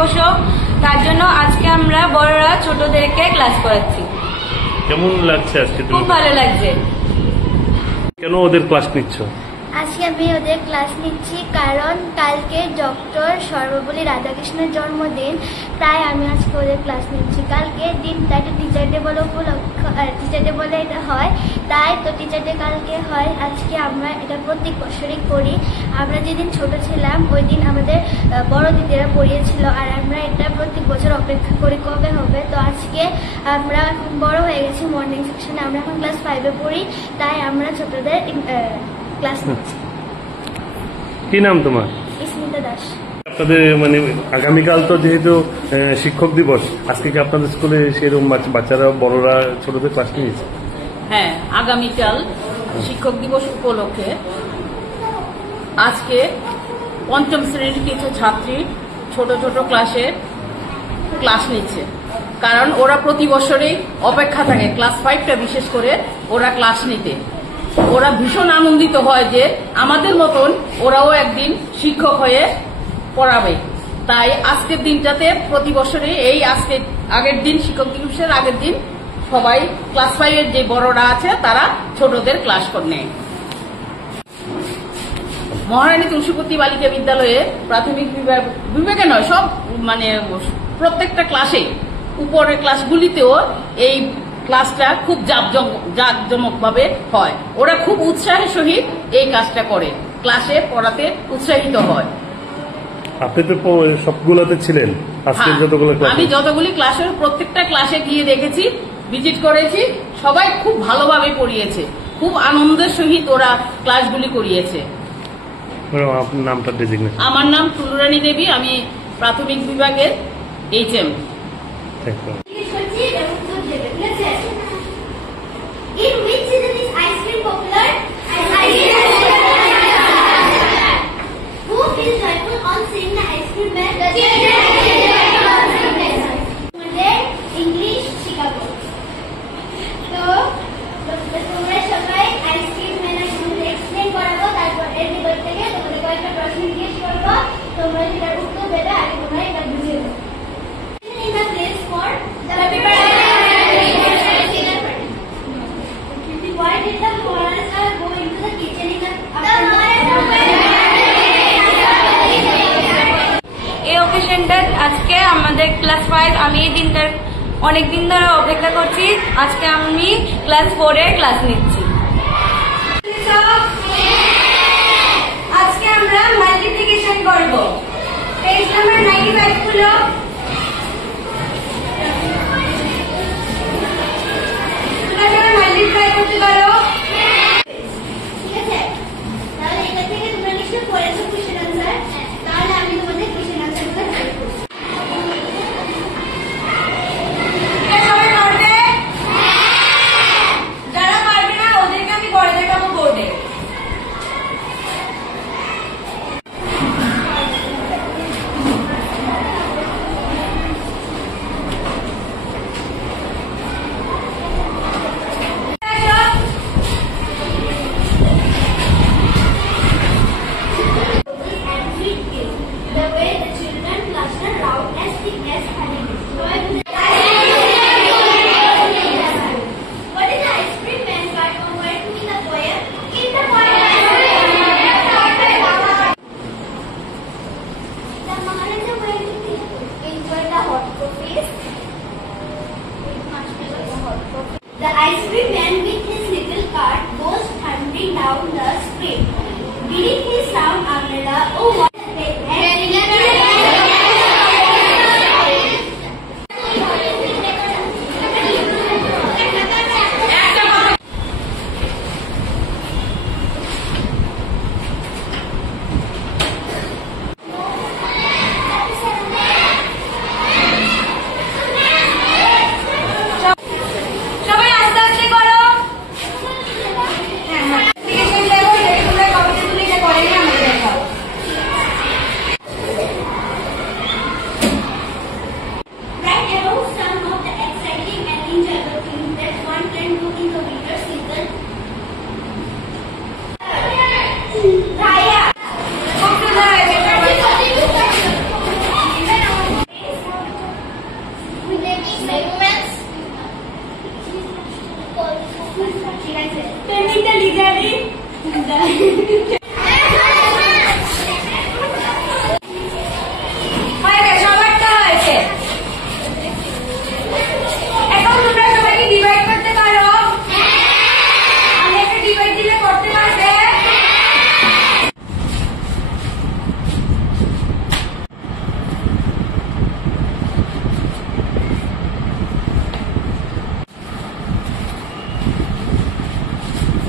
বসো, তার জন্য আজকে আমরা বড়রা ছোটদেরকে ক্লাস করাচ্ছি। কেমন লাগছে আজকে? খুব ভালো লাগছে। কেন ওদের ক্লাস নিচ্ছ? আজকে আমি ওদের ক্লাস নিচ্ছি কারণ কালকে ডক্টর সর্বপল্লী রাধাকৃষ্ণের জন্মদিন, তাই আমি আজকে ওদের ক্লাস নিচ্ছি। কালকে দিনটা একটা টিচার ডে বলে টিচার ডে বলে এটা হয়, তাই তো টিচার ডে কালকে হয়। আজকে আমরা এটা প্রত্যেক বছরই করি। আমরা যেদিন ছোট ছিলাম ওই দিন আমাদের বড় দিদিরা পড়িয়েছিল, আর আমরা এটা প্রত্যেক বছর অপেক্ষা করি কবে হবে। তো আজকে আমরা এখন বড় হয়ে গেছি, মর্নিং সেকশনে আমরা এখন ক্লাস 5-এ পড়ি, তাই আমরা ছোটদের ক্লাস নিচ্ছি। কি নাম তোমার? স্মিতা দাস। আপনাদের মানে আগামীকাল তো যেহেতু শিক্ষক দিবস, আজকে কি আপনাদের স্কুলে সেরকম বাচ্চারা বড়রা ছোটদের ক্লাস নিয়েছে? হ্যাঁ, আগামীকাল শিক্ষক দিবস উপলক্ষে আজকে পঞ্চম শ্রেণীর কিছু ছাত্রী ছোট ছোট ক্লাসে ক্লাস নিচ্ছে, কারণ ওরা প্রতি বছরেই অপেক্ষা থাকে ক্লাস 5টা বিশেষ করে ওরা ক্লাস নিতে। ওরা ভীষণ আনন্দিত হয় যে আমাদের মতন ওরাও একদিন শিক্ষক হয়ে পড়াবে। তাই আজকের দিনটাতে প্রতি বছরই এই আজকে আগের দিন শিক্ষক দিবসের আগের দিন সবাই ক্লাস 5-এর যে বড়রা আছে তারা ছোটদের ক্লাস নেয়। মহারানী তুলসীপতি বালিকা বিদ্যালয়ে প্রাথমিক বিভাগে নয়, সব মানে প্রত্যেকটা ক্লাসে উপরের ক্লাসগুলিতেও এই ক্লাসটা খুব জাঁকজমক ভাবে হয়। ওরা খুব উৎসাহের সহিত এই কাজটা করে, ক্লাসে পড়াতে উৎসাহিত হয়। আপনি তো সবগুলোতে ছিলেন, আজকে যতগুলো ক্লাস? আমি যতগুলি ক্লাসের প্রত্যেকটা ক্লাসে গিয়ে দেখেছি, ভিজিট করেছি, সবাই খুব ভালোভাবে পড়িয়েছে, খুব আনন্দের সহিত ওরা ক্লাসগুলি করিয়েছে। আপনার নামটা ডেজিগনেট? আমার নাম টুলুরানী দেবী, আমি প্রাথমিক বিভাগের HM। In which season is ice cream popular? Who feels joyful on seeing the ice cream man? English Chicago. So, তোমরা সবাই আইসক্রিম ম্যানের সম্বন্ধে এক্সপ্লেন করাবো, তারপর এর ভিতর থেকে তোমাদের কয়েকটা প্রশ্ন জিজ্ঞেস করবো, তোমরা সেটার উত্তর দেবে, আগে তোমরা এটা বুঝিয়ে দেবে। In the place for the Why did the monster go into the kitchen in the এই অকেশনটা আজকে আমাদের ক্লাস 5, আমি এই দিনটার অনেকদিন ধরে অপেক্ষা করছি। আজকে আমি ক্লাস 4-এ ক্লাস নিচ্ছি। আজকে আমরা মাল্টিপ্লিকেশন করব। পেজ নাম্বার 95 খুলো। তোমরা মাল্টিপ্লাই করতে পারো। ঠিক আছে, তাহলে এটা থেকে তোমরা নিশ্চয়ই পড়েছো কোশ্চেন আনসার, তাহলে আমি তোমাদের কোশ্চেন আনসারগুলো হেল্প করছি। সবাই পারবে? যারা পারবে না ওদেরকে আমি করে দেখাবো বোর্ডে।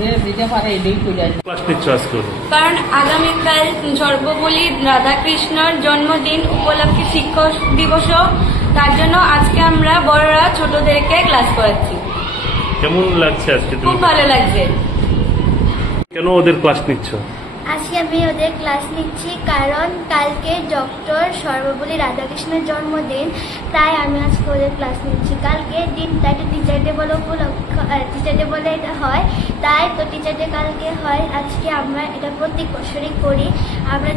যে যেটা পারে এটাই করে আসবে। ক্লাস নিচ্ছ আজকে? কারণ আগামীকাল সর্বপল্লী রাধাকৃষ্ণর জন্মদিন উপলক্ষে শিক্ষক দিবসও, তার জন্য আজকে আমরা বড়রা ছোটদেরকে ক্লাস করাচ্ছি। কেমন লাগছে আজকে? খুব ভালো লাগছে। কেন ওদের ক্লাস নিচ্ছ? আজকে আমি ওদের ক্লাস নিচ্ছি কারণ কালকে ডক্টর সর্বপল্লী রাধাকৃষ্ণের জন্মদিন, তাই আমি আজকে ওদের ক্লাস নিচ্ছি। কালকে দিনটা একটা টিচার ডে বলে টিচার ডে বলে এটা হয়, তাই তো টিচার ডে কালকে হয়। আজকে আমরা এটা প্রত্যেক বছরই করি। আমরা